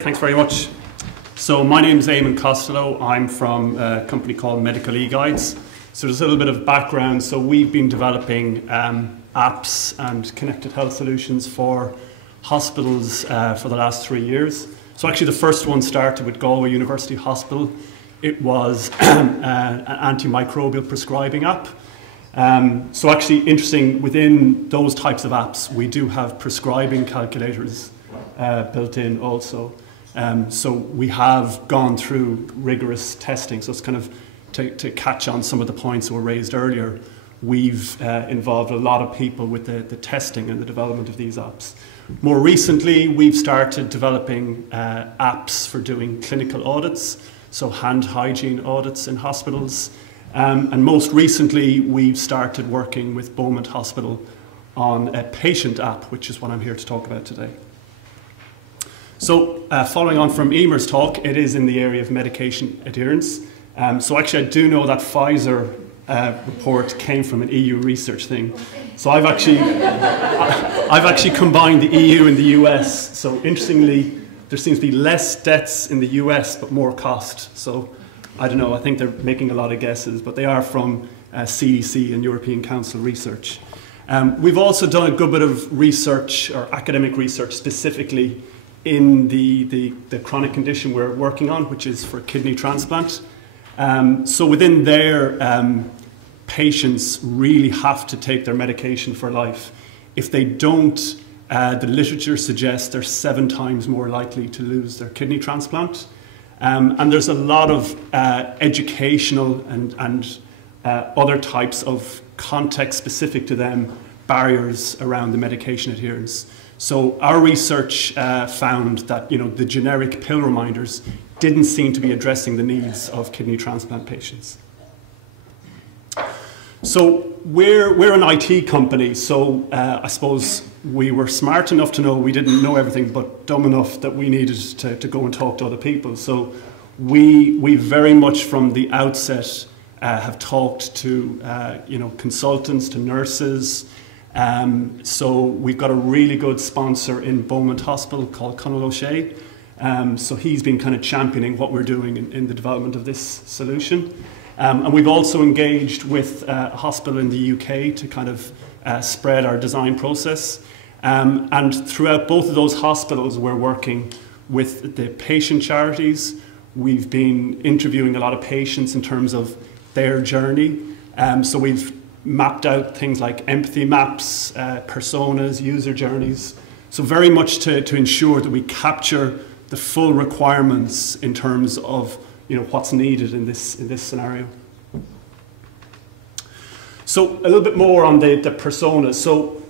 Thanks very much. So my name is Eamonn Costello. I'm from a company called Medical eGuides. So there's a little bit of background. So we've been developing apps and connected health solutions for hospitals for the last 3 years. So actually the first one started with Galway University Hospital. It was an antimicrobial prescribing app. So actually interesting, within those types of apps, we do have prescribing calculators built in also. So we have gone through rigorous testing. So it's kind of to catch on some of the points that were raised earlier. We've involved a lot of people with the testing and the development of these apps. More recently, we've started developing apps for doing clinical audits, so hand hygiene audits in hospitals. And most recently, we've started working with Beaumont Hospital on a patient app, which is what I'm here to talk about today. So following on from Emer's talk, it is in the area of medication adherence. So actually I do know that Pfizer report came from an EU research thing. So I've actually combined the EU and the US. So interestingly, there seems to be less deaths in the US, but more cost. So I don't know, I think they're making a lot of guesses, but they are from CDC and European Council research. We've also done a good bit of research, or academic research specifically, in the chronic condition we're working on, which is for kidney transplant. So within there, patients really have to take their medication for life. If they don't, the literature suggests they're 7 times more likely to lose their kidney transplant. And there's a lot of educational and other types of context specific to them barriers around the medication adherence. So our research found that the generic pill reminders didn't seem to be addressing the needs of kidney transplant patients. So we're an IT company, so I suppose we were smart enough to know we didn't know everything, but dumb enough that we needed to go and talk to other people. So we very much from the outset have talked to consultants, to nurses. So we've got a really good sponsor in Beaumont Hospital called Conall O'Shea. So he's been kind of championing what we're doing in the development of this solution. And we've also engaged with a hospital in the UK to kind of spread our design process. And throughout both of those hospitals, we're working with the patient charities. We've been interviewing a lot of patients in terms of their journey. So we've mapped out things like empathy maps, personas, user journeys. So very much to ensure that we capture the full requirements in terms of what's needed in this scenario. So a little bit more on the personas. So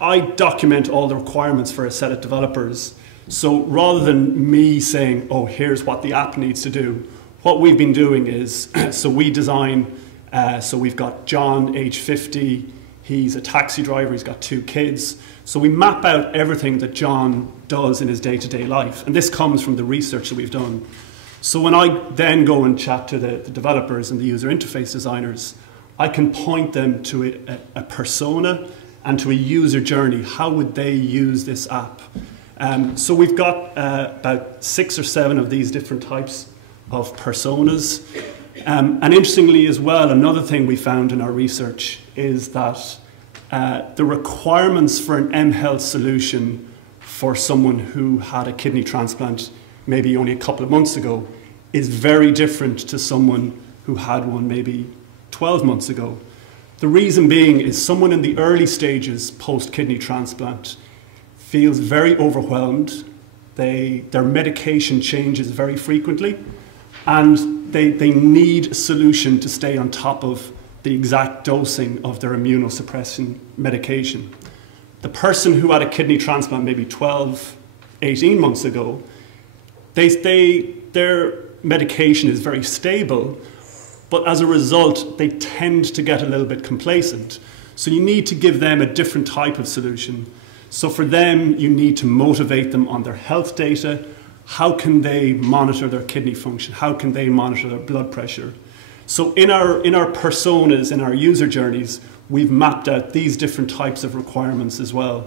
I document all the requirements for a set of developers. So rather than me saying, oh, here's what the app needs to do, what we've been doing is, so we design, so we've got John, age 50, he's a taxi driver, he's got 2 kids. So we map out everything that John does in his day-to-day life. And this comes from the research that we've done. So when I then go and chat to the developers and the user interface designers, I can point them to a persona and to a user journey. How would they use this app? So we've got about 6 or 7 of these different types of personas. And interestingly as well, another thing we found in our research is that the requirements for an mHealth solution for someone who had a kidney transplant maybe only a couple of months ago is very different to someone who had one maybe 12 months ago. The reason being is someone in the early stages post-kidney transplant feels very overwhelmed. Their medication changes very frequently, and they need a solution to stay on top of the exact dosing of their immunosuppression medication. The person who had a kidney transplant maybe 12, 18 months ago, their medication is very stable, but as a result, they tend to get a little bit complacent. So you need to give them a different type of solution. So for them, you need to motivate them on their health data. How can they monitor their kidney function? How can they monitor their blood pressure? So in our personas, in our user journeys, we've mapped out these different types of requirements as well.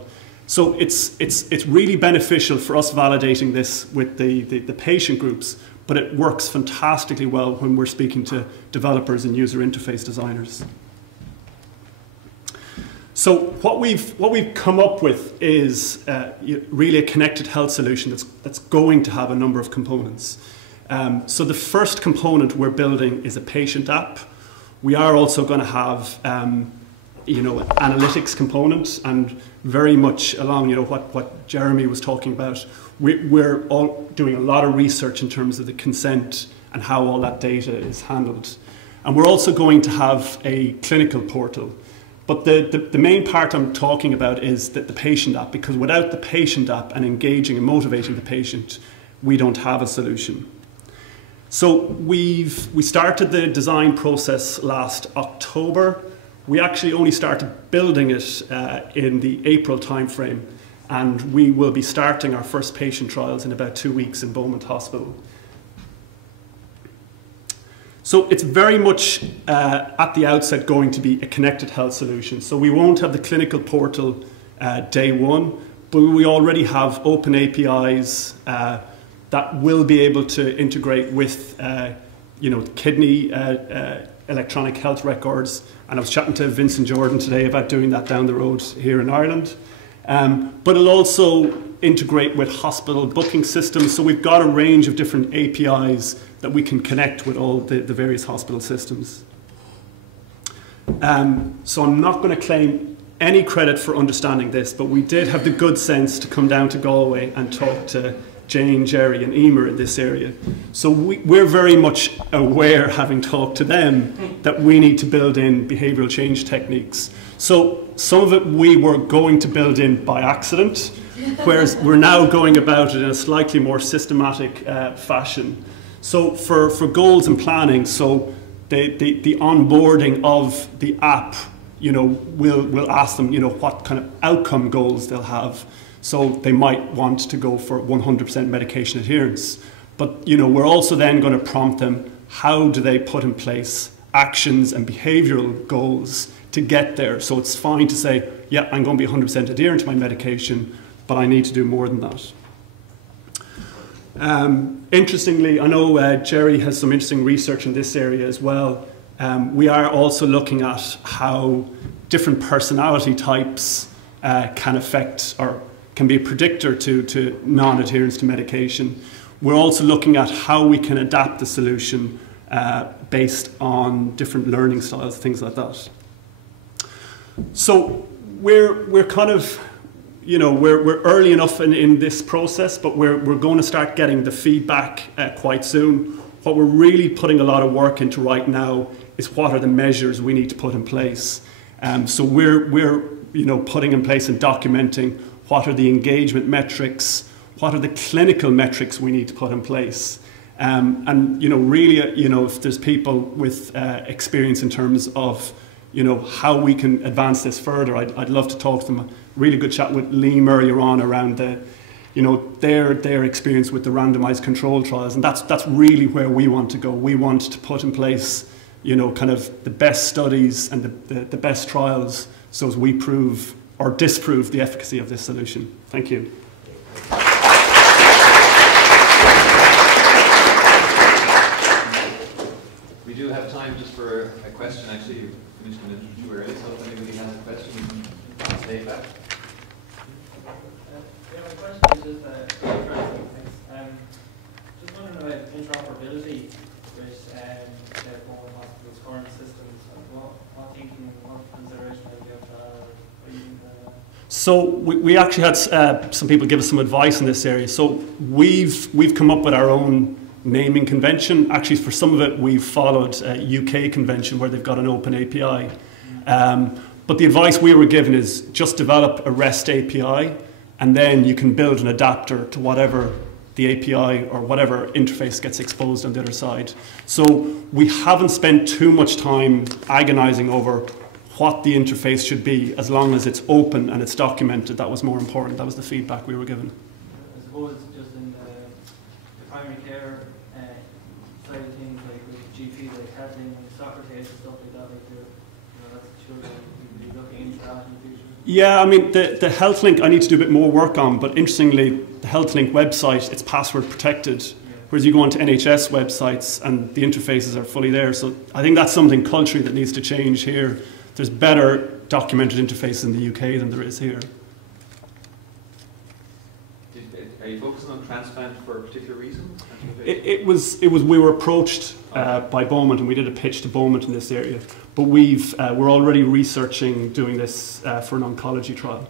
So it's really beneficial for us validating this with the patient groups, but it works fantastically well when we're speaking to developers and user interface designers. So what we've come up with is really a connected health solution that's going to have a number of components. So the first component we're building is a patient app. We are also going to have analytics component, and very much along what Jeremy was talking about. We're all doing a lot of research in terms of the consent and how all that data is handled. And we're also going to have a clinical portal. But the main part I'm talking about is the patient app, because without the patient app and engaging and motivating the patient, we don't have a solution. So we started the design process last October. We actually only started building it in the April timeframe, and we will be starting our first patient trials in about 2 weeks in Beaumont Hospital. So it's very much at the outset going to be a connected health solution. So we won't have the clinical portal day one, but we already have open APIs that will be able to integrate with kidney electronic health records. And I was chatting to Vincent Jordan today about doing that down the road here in Ireland. But it'll also integrate with hospital booking systems. So we've got a range of different APIs that we can connect with all the various hospital systems. So I'm not going to claim any credit for understanding this, but we did have the good sense to come down to Galway and talk to Jane, Jerry and Eamonn in this area. So we're very much aware, having talked to them, that we need to build in behavioural change techniques. So some of it we were going to build in by accident, whereas we're now going about it in a slightly more systematic fashion. So for goals and planning, so the onboarding of the app, we'll ask them, what kind of outcome goals they'll have. So they might want to go for 100% medication adherence. But we're also then going to prompt them, how do they put in place actions and behavioural goals to get there? So it's fine to say, yeah, I'm going to be 100% adherent to my medication, but I need to do more than that. Interestingly, I know Jerry has some interesting research in this area as well. We are also looking at how different personality types can affect or can be a predictor to non-adherence to medication. We're also looking at how we can adapt the solution based on different learning styles, things like that. So we're kind of, we're early enough in this process, but we're going to start getting the feedback quite soon. What we're really putting a lot of work into right now is what are the measures we need to put in place. So we're putting in place and documenting what are the engagement metrics, what are the clinical metrics we need to put in place. And really, if there's people with experience in terms of how we can advance this further, I'd love to talk to them. A really good chat with Liam earlier on around their experience with the randomized control trials, and that's really where we want to go. We want to put in place kind of the best studies and the best trials, so as we prove or disprove the efficacy of this solution. Thank you. We do have time just for a question. Actually, you finished a minute or two early, so if anybody has a question, you can stay back. Yeah, my question is just interesting. Just wondering about interoperability with the Beaumont Hospital's current systems. What thinking, what consideration have you have that? So we actually had some people give us some advice in this area. So we've come up with our own naming convention. Actually, for some of it, we've followed a UK convention where they've got an open API. But the advice we were given is just develop a REST API, and then you can build an adapter to whatever the API or whatever interface gets exposed on the other side. So we haven't spent too much time agonizing over what the interface should be, as long as it's open and it's documented. That was more important. That was the feedback we were given. I suppose just in the primary care side of things, like with GP, like handling Socrates and stuff like that, like that's children, you'd be looking into that in the future. Yeah, I mean, the HealthLink I need to do a bit more work on, but interestingly, the HealthLink website, it's password protected, whereas you go onto NHS websites and the interfaces are fully there. So I think that's something culturally that needs to change here. There's better documented interfaces in the UK than there is here. Are you focusing on transplant for a particular reason? It was we were approached by Beaumont, and we did a pitch to Beaumont in this area. But we're already researching doing this for an oncology trial.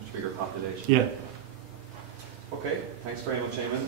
Much bigger population. Yeah. Okay, thanks very much, Eamonn.